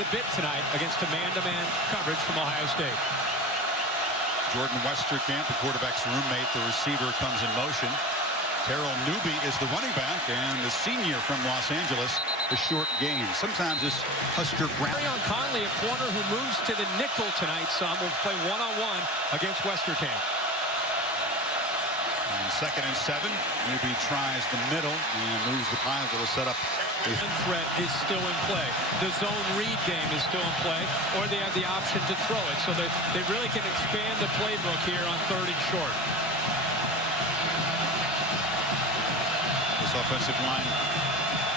A bit tonight against a man-to-man coverage from Ohio State. Jordan Westerkamp, the quarterback's roommate, the receiver, comes in motion. Terrell Newby is the running back, and the senior from Los Angeles, the short game. Sometimes this Husker Marion Conley, a corner who moves to the nickel tonight. Some will play one-on-one against Westerkamp. And 2nd and 7. Newby tries the middle and moves the pile to set up. The threat is still in play. The zone read game is still in play, or they have the option to throw it. So they really can expand the playbook here on 3rd and short. This offensive line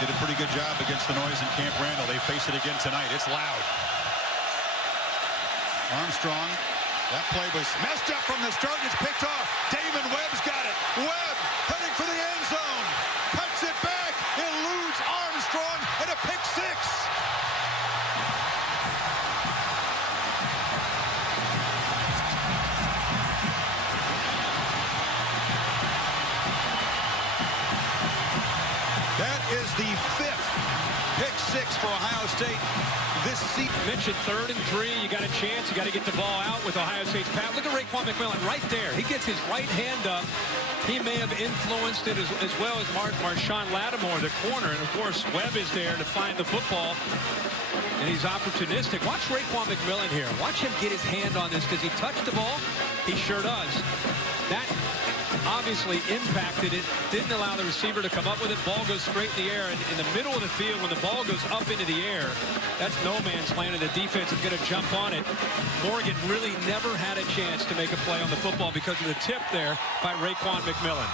did a pretty good job against the noise in Camp Randall. They face it again tonight. It's loud. Armstrong. That play was messed up from the start. It's picked off. Damon Webb's got it. Webb heading for the end zone. Cuts it back. Eludes Armstrong and a pick 6. That is the 5th pick 6 for Ohio State this season. Mentioned 3rd and 3. You got a chance. You got to get the ball out with Ohio State's pass. Look at Raekwon McMillan right there. He gets his right hand up. He may have influenced it as well as Marshawn Lattimore, the corner. And, of course, Webb is there to find the football. And he's opportunistic. Watch Raekwon McMillan here. Watch him get his hand on this. Does he touch the ball? He sure does. That obviously impacted it. Didn't allow the receiver to come up with it. Ball goes straight in the air. And in the middle of the field, when the ball goes up into the air, that's no man's land, and the defense is going to jump on it. Morgan really never had a chance to make a play on the football because of the tip there by Raekwon McMillan.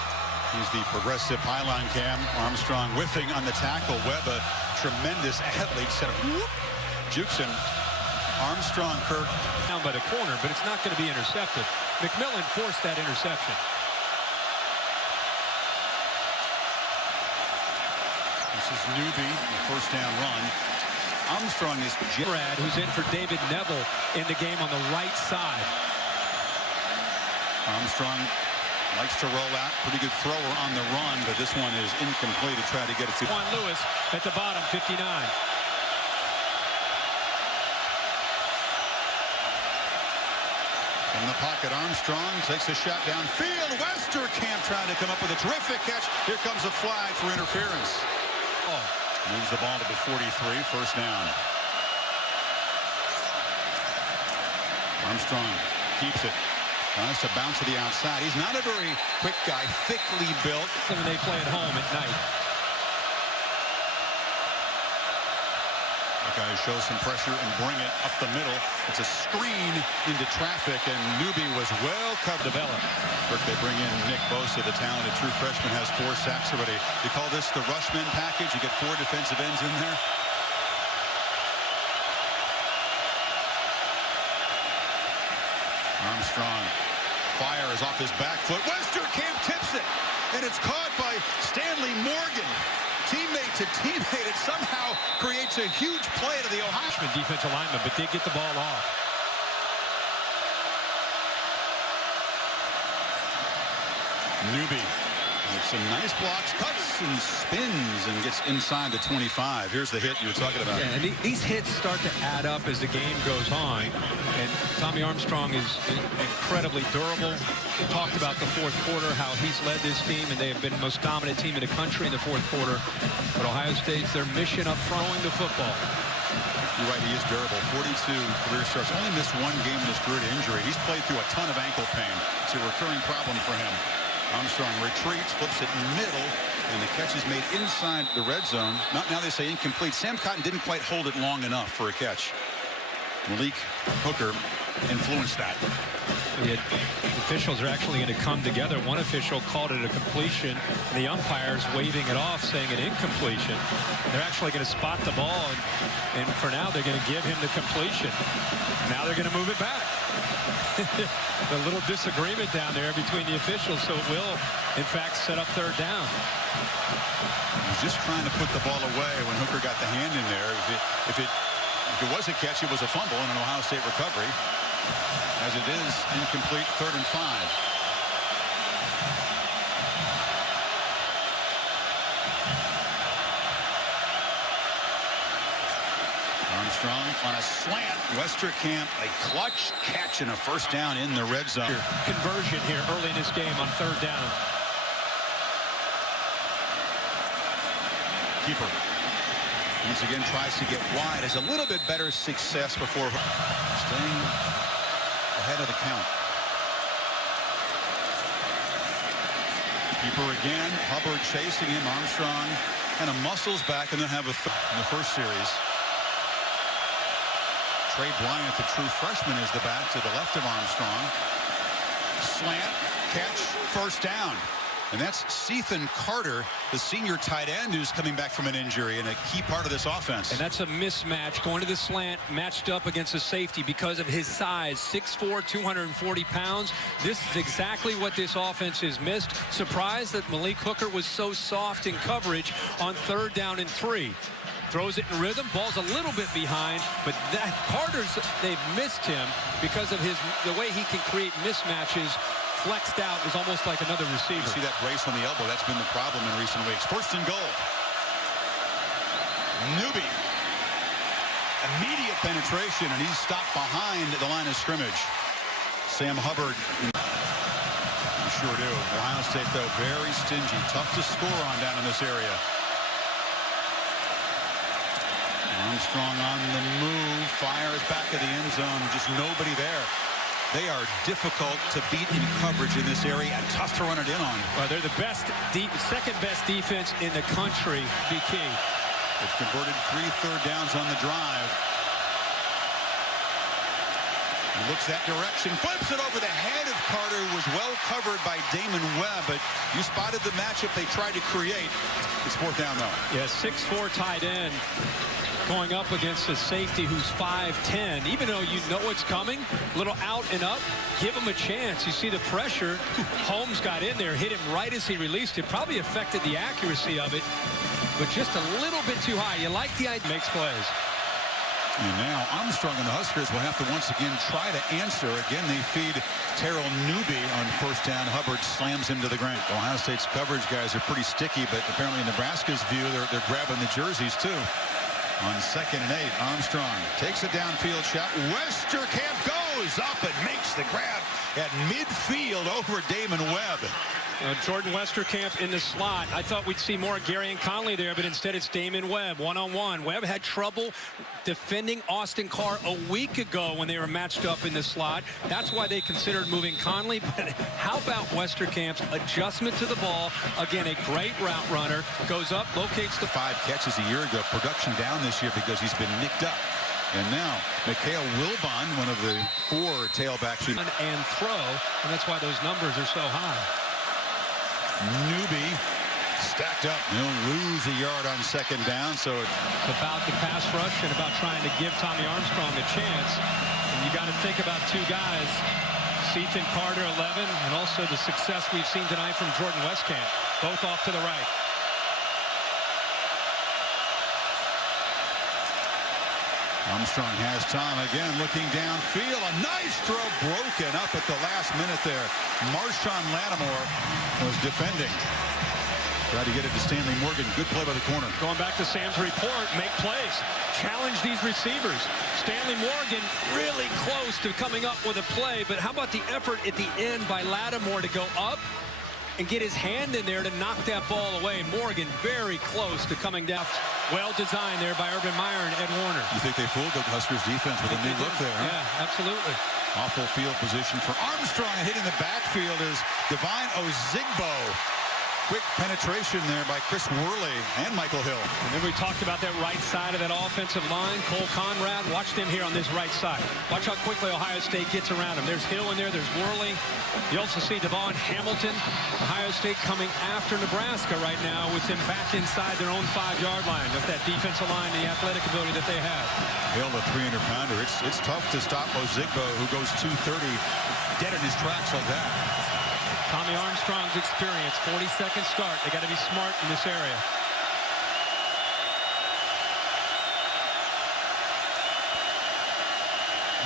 He's the progressive pylon cam. Armstrong whiffing on the tackle. Webb, a tremendous athlete, set of jukes him. Armstrong, Kirk. Down by the corner, but it's not going to be intercepted. McMillan forced that interception. This is Newby, the first down run. Armstrong is Brad, who's in for David Neville in the game on the right side. Armstrong likes to roll out. Pretty good thrower on the run, but this one is incomplete to try to get it to Juan Lewis at the bottom, 59. In the pocket, Armstrong takes a shot downfield. Westerkamp trying to come up with a terrific catch. Here comes a flag for interference. Moves the ball to the 43, first down. Armstrong keeps it. Tries to bounce to the outside. He's not a very quick guy, thickly built. When they play at home at night. That guy shows some pressure and bring it up the middle. It's a screen into traffic, and Newby was well covered. Developed. They bring in Nick Bosa, the talented true freshman, has 4 sacks already. You call this the Rushman package? You get 4 defensive ends in there. Armstrong fires off his back foot. Westerkamp tips it, and it's caught by Stanley Morgan. Teammate to teammate, it somehow creates a huge play to the Ohio defensive lineman, but did get the ball off. Newby with some nice blocks, cuts and spins, and gets inside the 25. Here's the hit you were talking about. Yeah, and these hits start to add up as the game goes on. And Tommy Armstrong is incredibly durable. We talked about the 4th quarter, how he's led this team, and they have been the most dominant team in the country in the 4th quarter. But Ohio State's their mission up front, throwing the football. You're right, he is durable. 42 career starts. Only missed 1 game in his career to injury. He's played through a ton of ankle pain. It's a recurring problem for him. Armstrong retreats, flips it middle, and the catch is made inside the red zone. Now they say incomplete. Sam Cotton didn't quite hold it long enough for a catch. Malik Hooker influenced that. The officials are actually going to come together. One official called it a completion. The umpire's waving it off, saying an incompletion. They're actually going to spot the ball, and for now they're going to give him the completion. Now they're going to move it back. A little disagreement down there between the officials, so it will, in fact, set up 3rd down. He was just trying to put the ball away when Hooker got the hand in there. If it was a catch, it was a fumble and an Ohio State recovery. As it is, incomplete, 3rd and 5. Armstrong on a slant. Westerkamp, a clutch catch and a first down in the red zone. Conversion here early in this game on third down. Keeper once again tries to get wide. Has a little bit better success before staying ahead of the count. Keeper again. Hubbard chasing him. Armstrong kind of muscles back and then have a in the first series. Trey Bryant, the true freshman, is the back to the left of Armstrong. Slant, catch, first down. And that's Sethan Carter, the senior tight end, who's coming back from an injury and a key part of this offense. And that's a mismatch going to the slant, matched up against a safety because of his size, 6'4", 240 pounds. This is exactly what this offense has missed. Surprised that Malik Hooker was so soft in coverage on third down and 3. Throws it in rhythm, ball's a little bit behind, but that Carter's, they've missed him because of the way he can create mismatches. Flexed out is almost like another receiver. You see that brace on the elbow. That's been the problem in recent weeks. First and goal. Newby. Immediate penetration, and he's stopped behind the line of scrimmage. Sam Hubbard. You sure do. Ohio State, though, very stingy. Tough to score on down in this area. Armstrong on the move. Fires back of the end zone. Just nobody there. They are difficult to beat in coverage in this area and tough to run it in on. Well, they're the second best defense in the country, BK. They've converted 3 third downs on the drive. He looks that direction, flips it over the head of Carter, was well covered by Damon Webb, but you spotted the matchup they tried to create. It's fourth down, though. Yeah, 6'4" tight end going up against a safety who's 5'10". Even though you know it's coming, a little out and up, give him a chance. You see the pressure. Holmes got in there, hit him right as he released it. Probably affected the accuracy of it, but just a little bit too high. You like the idea. Makes plays. And now Armstrong and the Huskers will have to once again try to answer. Again, they feed Terrell Newby on first down. Hubbard slams him to the ground. Ohio State's coverage guys are pretty sticky, but apparently in Nebraska's view, they're grabbing the jerseys too. On 2nd and 8, Armstrong takes a downfield shot. Westerkamp goes up and makes the grab at midfield over Damon Webb. Jordan Westerkamp in the slot. I thought we'd see more Gary and Conley there, but instead it's Damon Webb, one-on-one. Webb had trouble defending Austin Carr a week ago when they were matched up in the slot. That's why they considered moving Conley. But how about Westerkamp's adjustment to the ball? Again, a great route runner. Goes up, locates the 5 catches a year ago. Production down this year because he's been nicked up. And now, Mikhail Wilbon, one of the 4 tailbacks. And throw, and that's why those numbers are so high. Newby stacked up. He'll lose a yard on 2nd down. So it's about the pass rush and about trying to give Tommy Armstrong a chance. And you got to think about 2 guys, Sethan Carter, 11, and also the success we've seen tonight from Jordan Westcamp, both off to the right. Armstrong has time again, looking downfield. A nice throw broken up at the last minute there. Marshawn Lattimore was defending. Tried to get it to Stanley Morgan. Good play by the corner. Going back to Sam's report, make plays. Challenge these receivers. Stanley Morgan really close to coming up with a play, but how about the effort at the end by Lattimore to go up and get his hand in there to knock that ball away. Morgan very close to coming down. Well designed there by Urban Meyer and Ed Warner. You think they fooled the Huskers defense with a new look there, huh? Yeah, absolutely. Awful field position for Armstrong. Hitting the backfield is Divine Ozigbo. Quick penetration there by Chris Worley and Michael Hill. And then we talked about that right side of that offensive line. Cole Conrad, watch them here on this right side. Watch how quickly Ohio State gets around him. There's Hill in there, there's Worley. You also see Devon Hamilton. Ohio State coming after Nebraska right now with them back inside their own 5-yard line with that defensive line, the athletic ability that they have. Hill, the 300-pounder. It's tough to stop Ozigbo, who goes 230 dead in his tracks like that. Tommy Armstrong's experience, 42nd start. They got to be smart in this area.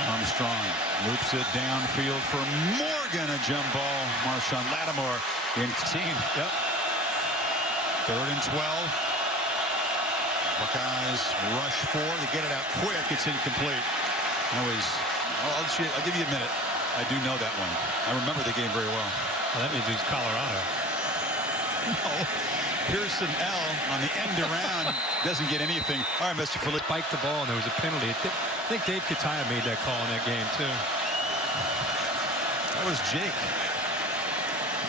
Armstrong loops it downfield for Morgan. A jump ball. Marshawn Lattimore in team. Yep. 3rd and 12. Buckeyes rush for. They get it out quick. It's incomplete. I'll give you a minute. I do know that one. I remember the game very well. Well, that means it's Colorado. No. Pearson L on the end around doesn't get anything. All right, Mr. Phillips. Spiked the ball, and there was a penalty. I think Dave Kataya made that call in that game, too. That was Jake.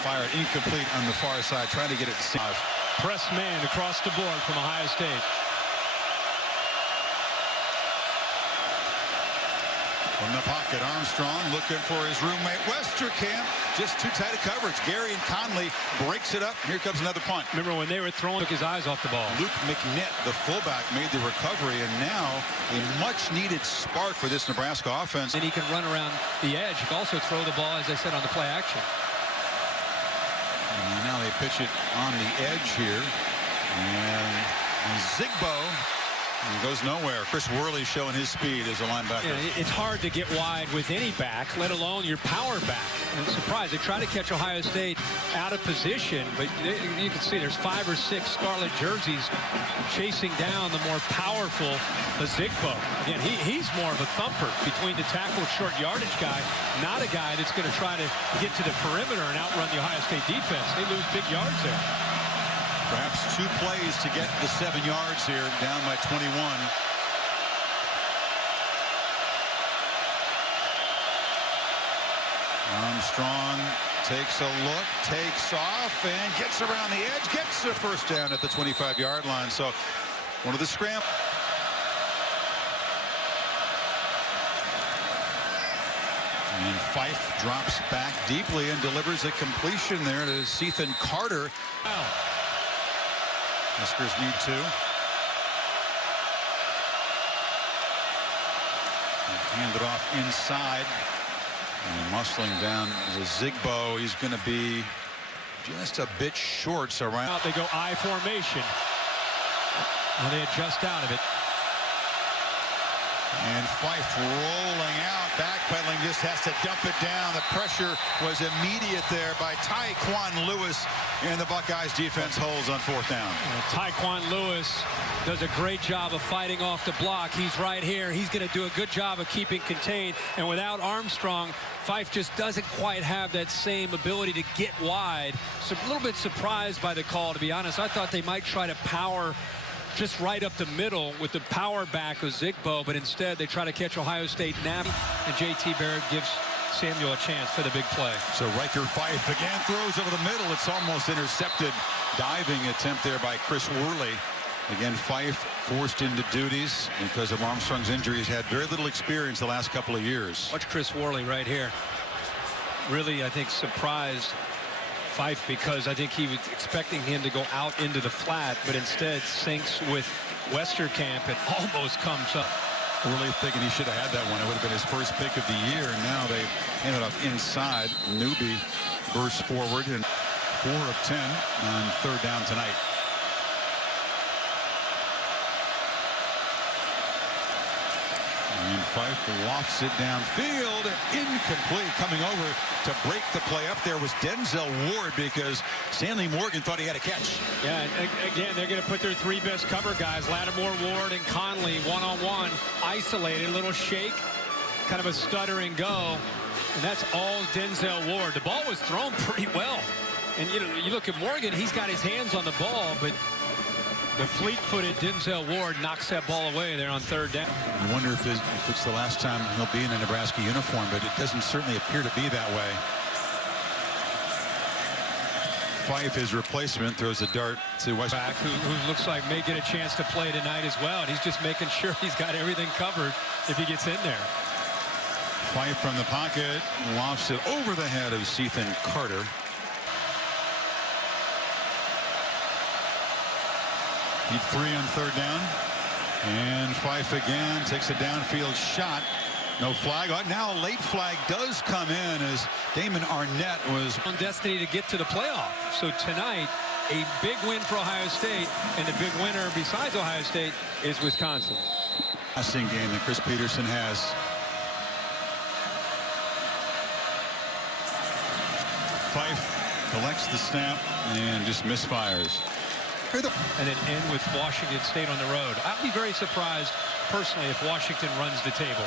Fire incomplete on the far side, trying to get it to Press man across the board from Ohio State. From the pocket, Armstrong looking for his roommate Westerkamp. Just too tight of coverage. Gary and Conley breaks it up. Here comes another punt. Remember when they were throwing, took his eyes off the ball. Luke McNitt, the fullback, made the recovery, and now a much-needed spark for this Nebraska offense. And he can run around the edge. He can also throw the ball, as I said, on the play action. And now they pitch it on the edge here. And Zigbo goes nowhere. Chris Worley showing his speed as a linebacker. Yeah, it's hard to get wide with any back, let alone your power back. I'm surprised. They try to catch Ohio State out of position, but you can see there's 5 or 6 scarlet jerseys chasing down the more powerful Zigbo. Again, he's more of a thumper between the tackle short yardage guy, not a guy that's going to try to get to the perimeter and outrun the Ohio State defense. They lose big yards there. Perhaps 2 plays to get the 7 yards here, down by 21. Armstrong takes a look, takes off, and gets around the edge, gets the first down at the 25-yard line. So one of the scrambles. And Fife drops back deeply and delivers a completion there to Ethan Carter. Wow. Huskers need 2. And hand it off inside. And muscling down is a Zigbo. He's going to be just a bit short. So right out they go I formation. And they adjust out of it. And Fife rolling out, backpedaling, just has to dump it down. The pressure was immediate there by Tyquan Lewis, and the Buckeyes defense holds on 4th down. Tyquan Lewis does a great job of fighting off the block. He's right here. He's going to do a good job of keeping contained. And without Armstrong, Fife just doesn't quite have that same ability to get wide. So a little bit surprised by the call, to be honest. I thought they might try to power just right up the middle with the power back of Zigbo, but instead they try to catch Ohio State napping, and J.T. Barrett gives Samuel a chance for the big play. So Riker Fife again throws over the middle. It's almost intercepted. Diving attempt there by Chris Worley. Again, Fife forced into duties because of Armstrong's injury. He's had very little experience the last couple of years. Watch Chris Worley right here. Really, I think, surprised Fife, because I think he was expecting him to go out into the flat, but instead sinks with Westerkamp and almost comes up. Really thinking he should have had that one. It would have been his first pick of the year, and now they handed off inside. Newby bursts forward, and 4 of 10 on 3rd down tonight. And Fife lofts it downfield. Incomplete. Coming over to break the play up there was Denzel Ward, because Stanley Morgan thought he had a catch. Yeah, and again, they're going to put their 3 best cover guys, Lattimore, Ward, and Conley, one-on-one, isolated, a little shake, kind of a stutter and go. And that's all Denzel Ward. The ball was thrown pretty well. And you look at Morgan, he's got his hands on the ball, but the fleet-footed Denzel Ward knocks that ball away there on 3rd down. I wonder if it's the last time he'll be in a Nebraska uniform, but it doesn't certainly appear to be that way. Fife, his replacement, throws a dart to West. Back, who looks like may get a chance to play tonight as well. And he's just making sure he's got everything covered if he gets in there. Fife from the pocket lofts it over the head of Ethan Carter. Need 3 on 3rd down. And Fife again takes a downfield shot. No flag. Now a late flag does come in as Damon Arnett was on destiny to get to the playoff. So tonight, a big win for Ohio State, and the big winner besides Ohio State is Wisconsin. Passing game that Chris Peterson has. Fife collects the snap and just misfires. and then end with Washington State on the road. I'd be very surprised, personally, if Washington runs the table.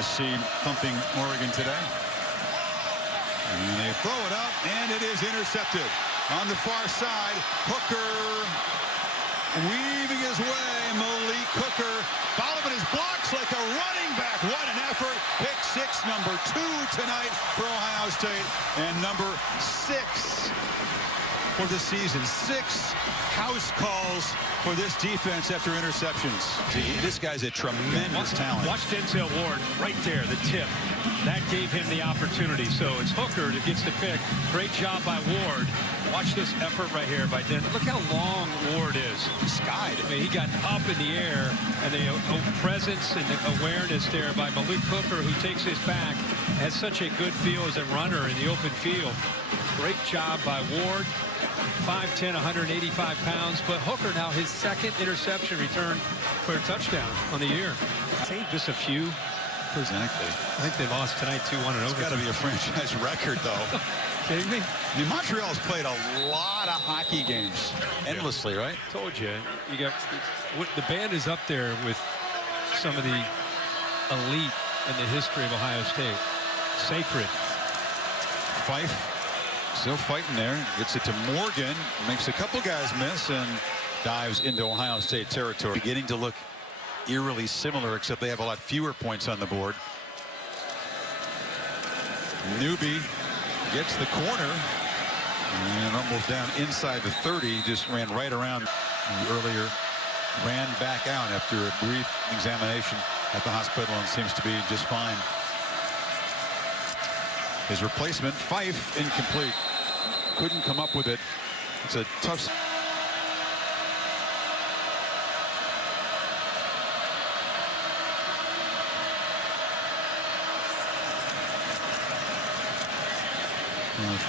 SC thumping Oregon today. And they throw it up, and it is intercepted. On the far side, Hooker weaving his way. Malik Hooker following his blocks like a running back. What an effort. Pick six, number 2 tonight for Ohio State. And number 6 for the season. 6 house calls for this defense after interceptions. This guy's a tremendous talent. Watch Denzel Ward right there, the tip. That gave him the opportunity. So it's Hooker that gets the pick. Great job by Ward. Watch this effort right here by Denzel. Look how long Ward is. Skied. I mean, he got up in the air, and the presence and the awareness there by Malik Hooker, who takes his back, has such a good feel as a runner in the open field. Great job by Ward. 5'10", 185 pounds, but Hooker now his second interception return for a touchdown on the year. Just a few. Exactly. I think they lost tonight 2-1 in overtime. It's got to be a franchise record, though. Kidding me? I mean, Montreal's played a lot of hockey games endlessly, right? Told you, you got the band is up there with some of the elite in the history of Ohio State. Sacred. Fife still fighting there. Gets it to Morgan. Makes a couple guys miss and dives into Ohio State territory. Beginning to look eerily similar, except they have a lot fewer points on the board. Newby gets the corner and almost down inside the 30. Just ran right around earlier. Ran back out after a brief examination at the hospital and seems to be just fine. His replacement, Fife, incomplete. Couldn't come up with it. It's a tough.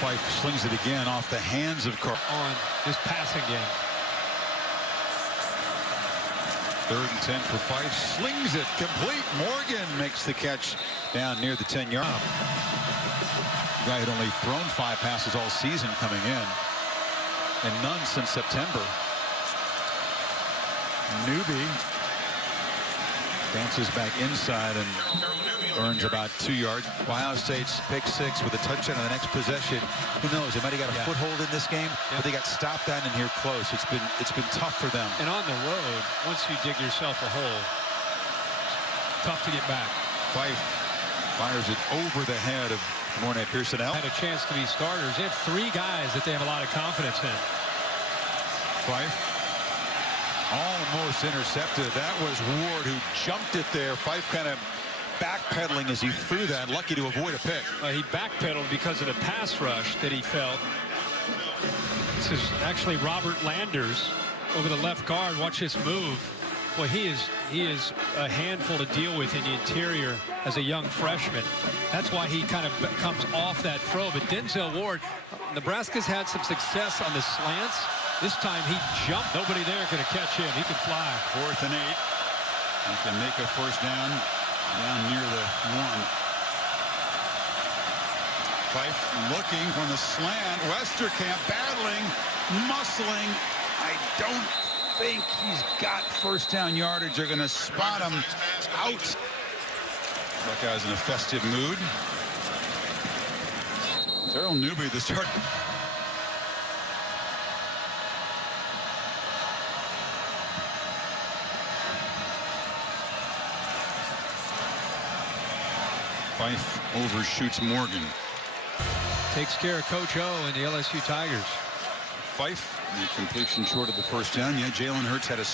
Fife slings it again off the hands of Carr. On this passing game. 3rd and 10 for Fife. Slings it complete. Morgan makes the catch down near the 10-yard. The guy had only thrown 5 passes all season coming in, and none since September. Newby dances back inside and earns about 2 yards. Ohio State's pick 6 with a touchdown on the next possession. Who knows? They might have got a foothold in this game, but they got stopped down in here close. It's been tough for them. And on the road, once you dig yourself a hole, tough to get back. Fife fires it over the head of Mornay Pearson. Had a chance to be starters. They have 3 guys that they have a lot of confidence in. Fife almost intercepted. That was Ward who jumped it there. Fife kind of backpedaling as he threw that, lucky to avoid a pick. He backpedaled because of the pass rush that he felt. This is actually Robert Landers over the left guard. Watch this move. Well, he is a handful to deal with in the interior as a young freshman. That's why he kind of comes off that throw. But Denzel Ward, Nebraska's had some success on the slants. This time he jumped. Nobody there going to catch him. He can fly. 4th and 8. He can make a first down near the 1. Fife looking from the slant. Westerkamp battling, muscling. I don't think he's got first down yardage. They're going to spot him out. Buckeyes in a festive mood. Terrell Newby, the start. Fife overshoots Morgan. Takes care of Coach O and the LSU Tigers. Fife, the completion short of the first down. Yeah, Jalen Hurts had a